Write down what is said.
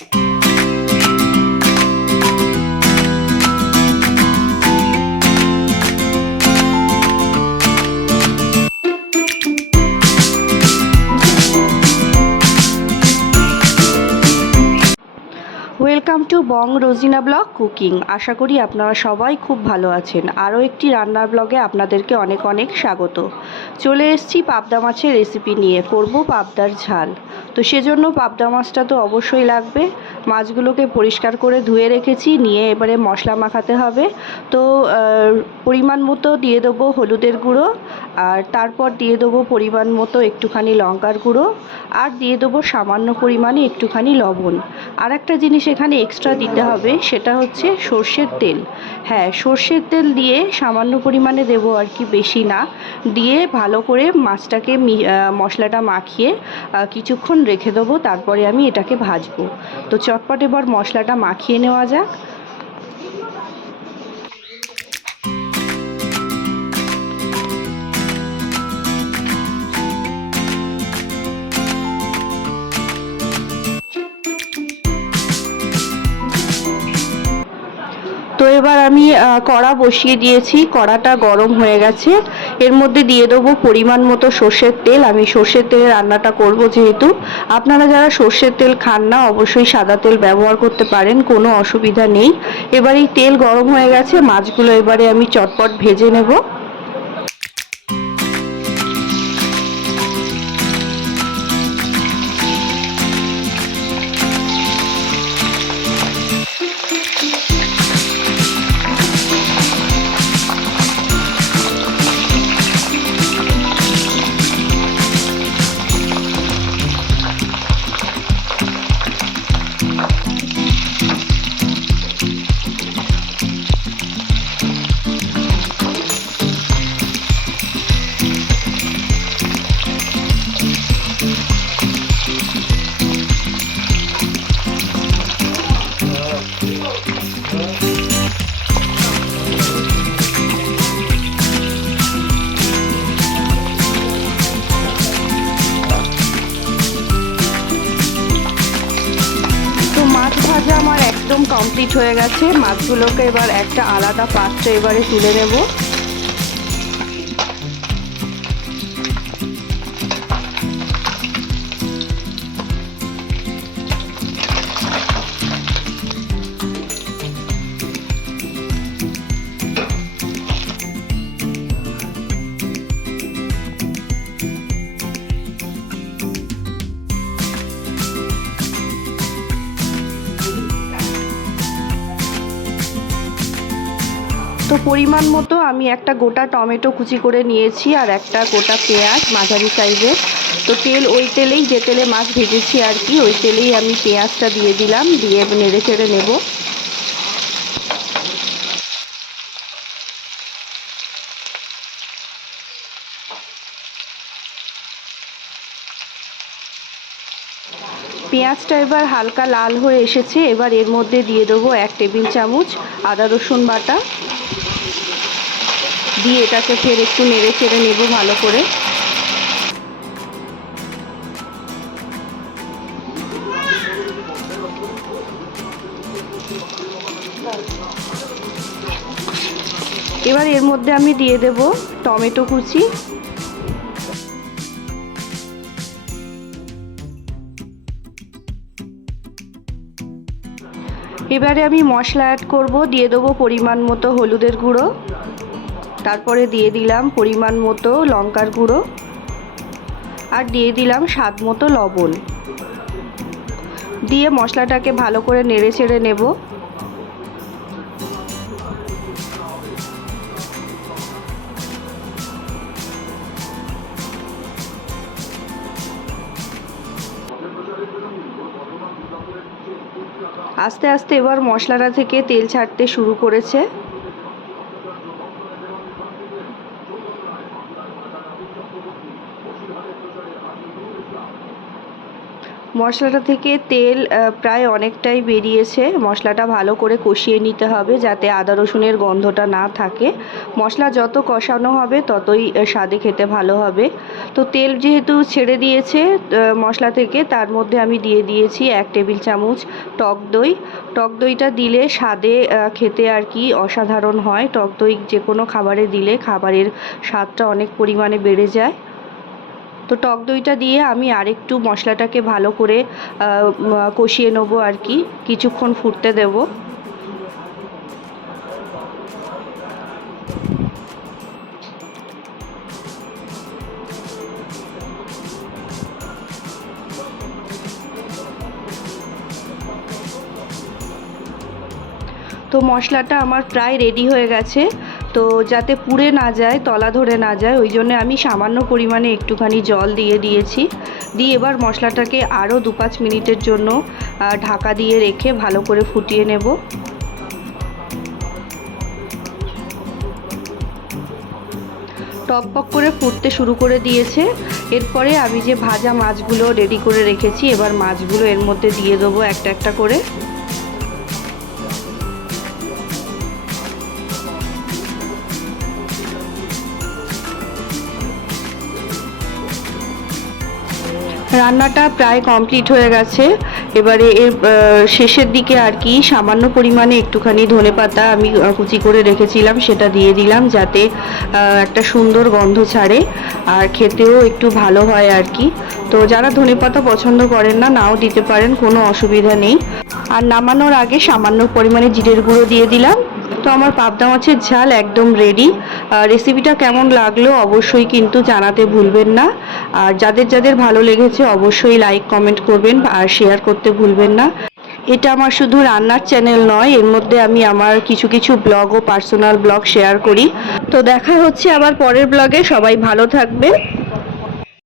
you welcome to Bong Rojina blog cooking আশা করি আপনারা সবাই খুব ভালো আছেন। আরও একটি রান্নার ব্লগে আপনাদেরকে অনেক অনেক স্বাগত। চলে এসেছি পাবদা মাছের রেসিপি নিয়ে। করব পাবদার ঝাল। তো সেজন্য পাবদা মাছটা তো অবশ্যই লাগবে। মাছগুলোকে পরিষ্কার করে ধুয়ে রেখেছি, নিয়ে এবারে মশলা মাখাতে হবে। তো পরিমাণ মতো দিয়ে দেবো হলুদের গুঁড়ো, আর তারপর দিয়ে দেবো পরিমাণ মতো একটুখানি লঙ্কার গুঁড়ো, আর দিয়ে দেবো সামান্য পরিমাণে একটুখানি লবণ। আর একটা জিনিস এখানে এক্সট্রা দিতে হবে, সেটা হচ্ছে সর্ষের তেল। হ্যাঁ সর্ষের তেল দিয়ে সামান্য পরিমাণে দেব আর কি, বেশি না। দিয়ে ভালো করে মাছটাকে মশলাটা মাখিয়ে কিছুক্ষণ রেখে দেবো, তারপরে আমি এটাকে ভাজবো। তো চটপট এবার মশলাটা মাখিয়ে নেওয়া যাক। তো এবার আমি কড়া বসিয়ে দিয়েছি। কড়াটা গরম হয়ে গেছে। এর মধ্যে দিয়ে দেবো পরিমাণ মতো সর্ষের তেল। আমি সর্ষের তেলে রান্নাটা করব যেহেতু। আপনারা যারা সর্ষের তেল খান না, অবশ্যই সাদা তেল ব্যবহার করতে পারেন, কোনো অসুবিধা নেই। এবার এই তেল গরম হয়ে গেছে, মাছগুলো এবারে আমি চটপট ভেজে নেব। একদম কমপ্লিট হয়ে গেছে। মাছগুলোকে এবার একটা আলাদা পাত্রে এবারে তুলে নেব। তো পরিমাণ মতো আমি একটা গোটা টমেটো কুচি করে নিয়েছি আর একটা গোটা পেঁয়াজ মাঝারি সাইজের। তো তেল, ওই তেলেই যে তেলে মাছ ভেজেছি আর কি, ওই তেলেই আমি পেঁয়াজটা দিয়ে দিলাম, দিয়ে নেড়ে চেড়ে নেব। পেঁয়াজটা এবার হালকা লাল হয়ে এসেছে, এবার এর মধ্যে দিয়ে দেবো এক টেবিল চামচ আদা রসুন বাটা। দিয়ে এটাকে ফের একটু নেড়ে চেড়ে নেব ভালো করে। এবার এর মধ্যে আমি দিয়ে দেব টমেটো কুচি। এবারে আমি মশলা অ্যাড করব, দিয়ে দেবো পরিমাণ মতো হলুদের গুঁড়ো। তারপরে দিয়ে দিলাম পরিমাণ মতো লঙ্কার গুঁড়ো আর দিয়ে দিলাম স্বাদ মতো লবণ। দিয়ে মশলাটাকে ভালো করে নেড়ে ছেড়ে নেব। আস্তে আস্তে এবার মশলাটা থেকে তেল ছাড়তে শুরু করেছে। মশলাটা থেকে তেল প্রায় অনেকটাই বেরিয়েছে। মশলাটা ভালো করে কষিয়ে নিতে হবে যাতে আদা, রসুনের গন্ধটা না থাকে। মশলা যত কষানো হবে ততই স্বাদে খেতে ভালো হবে। তো তেল যেহেতু ছেড়ে দিয়েছে মশলা থেকে, তার মধ্যে আমি দিয়ে দিয়েছি এক টেবিল চামচ টক দই। টক দইটা দিলে স্বাদে খেতে আর কি অসাধারণ হয়। টক দই যে কোনো খাবারে দিলে খাবারের স্বাদটা অনেক পরিমাণে বেড়ে যায়। তো টক দইটা দিয়ে আমি আরেকটু মশলাটাকে ভালো করে কষিয়ে নেব আর কি। কিছুক্ষণ ফুটতে দেব। তো মশলাটা আমার প্রায় রেডি হয়ে গেছে। তো যাতে পুড়ে না যায়, তলা ধরে না যায়, ওই জন্য আমি সামান্য পরিমাণে একটুখানি জল দিয়ে দিয়েছি। দিয়ে এবার মশলাটাকে আরও দু পাঁচ মিনিটের জন্য ঢাকা দিয়ে রেখে ভালো করে ফুটিয়ে নেব। টকবক করে ফুটতে শুরু করে দিয়েছে। এরপরে আমি যে ভাজা মাছগুলো রেডি করে রেখেছি, এবার মাছগুলো এর মধ্যে দিয়ে দেবো একটা একটা করে। রান্নাটা প্রায় কমপ্লিট হয়ে গেছে। এবারে এর শেষের দিকে আর কি সামান্য পরিমাণে একটুখানি ধনেপাতা আমি কুচি করে রেখেছিলাম, সেটা দিয়ে দিলাম যাতে একটা সুন্দর গন্ধ ছাড়ে আর খেতেও একটু ভালো হয় আর কি। তো যারা ধনেপাতা পছন্দ করেন না, নাও দিতে পারেন, কোনো অসুবিধা নেই। আর নামানোর আগে সামান্য পরিমাণে জিরের গুঁড়ো দিয়ে দিলাম। তো আমার পাবদা মাছের ঝাল একদম রেডি রেসিপিটা কেমন লাগল অবশ্যই কিন্তু জানাতে ভুলবেন না। আর যাদের যাদের ভালো লেগেছে অবশ্যই লাইক কমেন্ট করবেন আর শেয়ার করতে ভুলবেন না। এটা আমার শুধু রান্নার চ্যানেল নয়, এর মধ্যে আমি আমার কিছু কিছু ব্লগ ও পার্সোনাল ব্লগ শেয়ার করি। তো দেখা হচ্ছে আবার পরের ব্লগে সবাই ভালো থাকবে